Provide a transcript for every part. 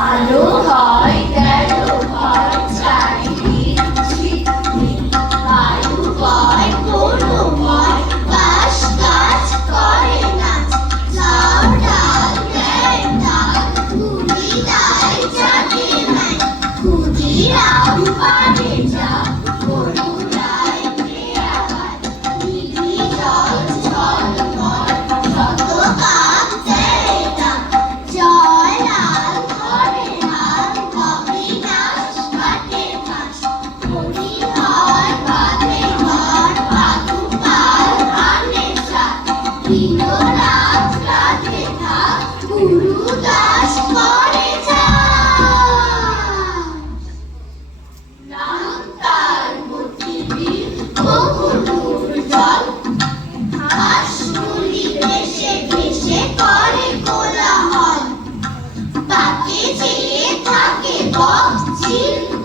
ఆలో Imagina!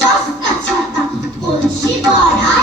সস্তা ছাতা কলসি ভরা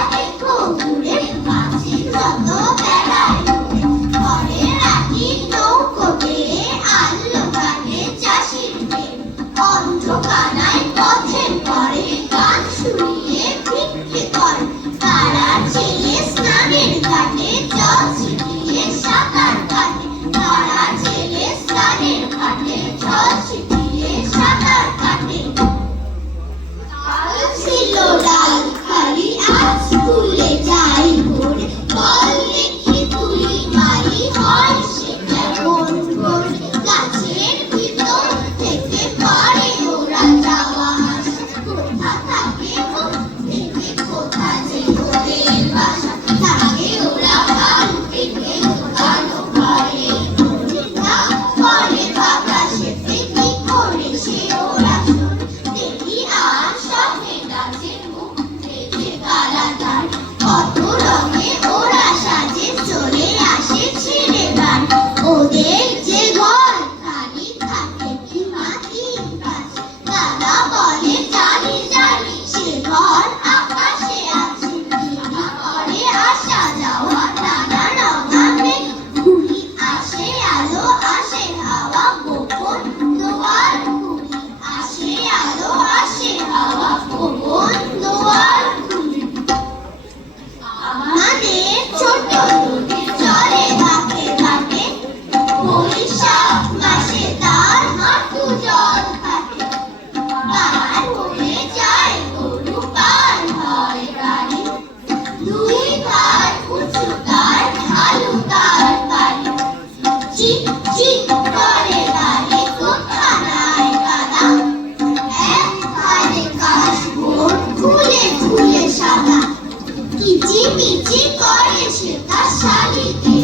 Sua vida.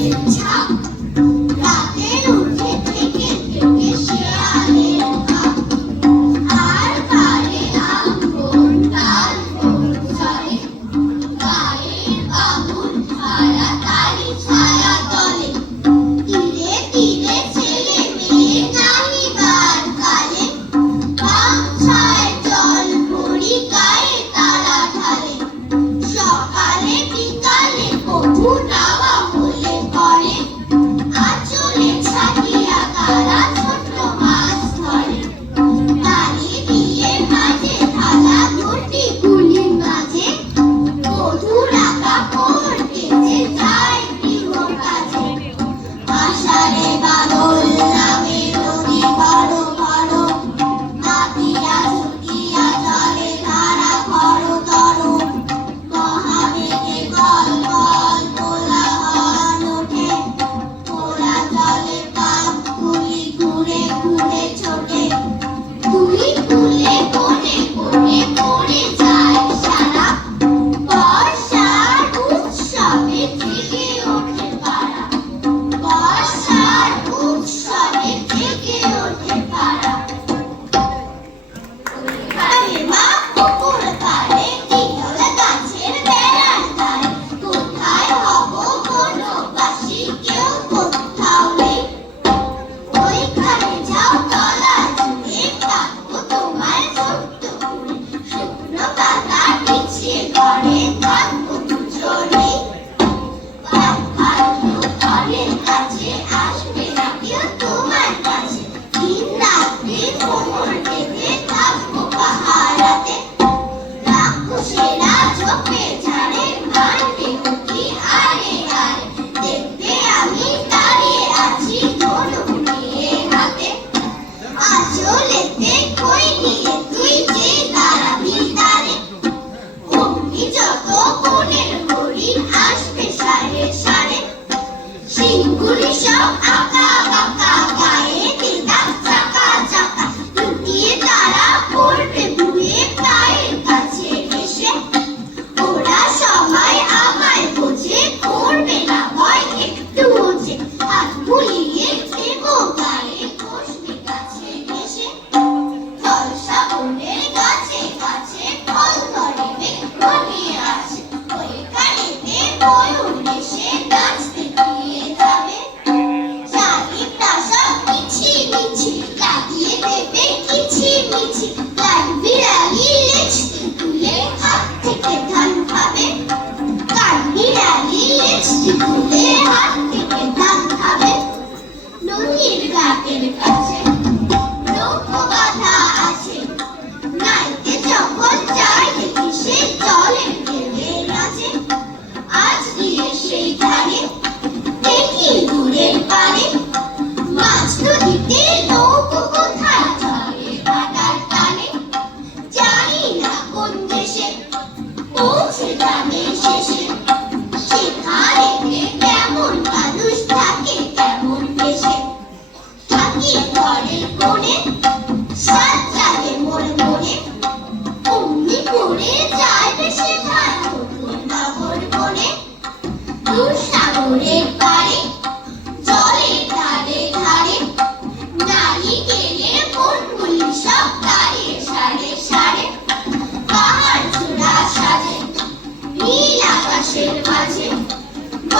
不 不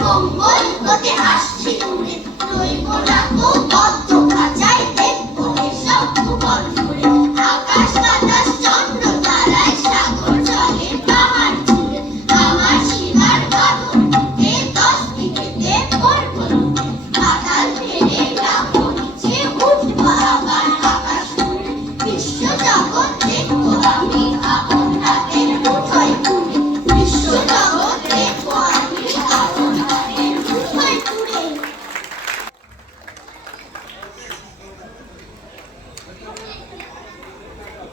মঙ্গল হতে আসছি উড়ে নৈব রাত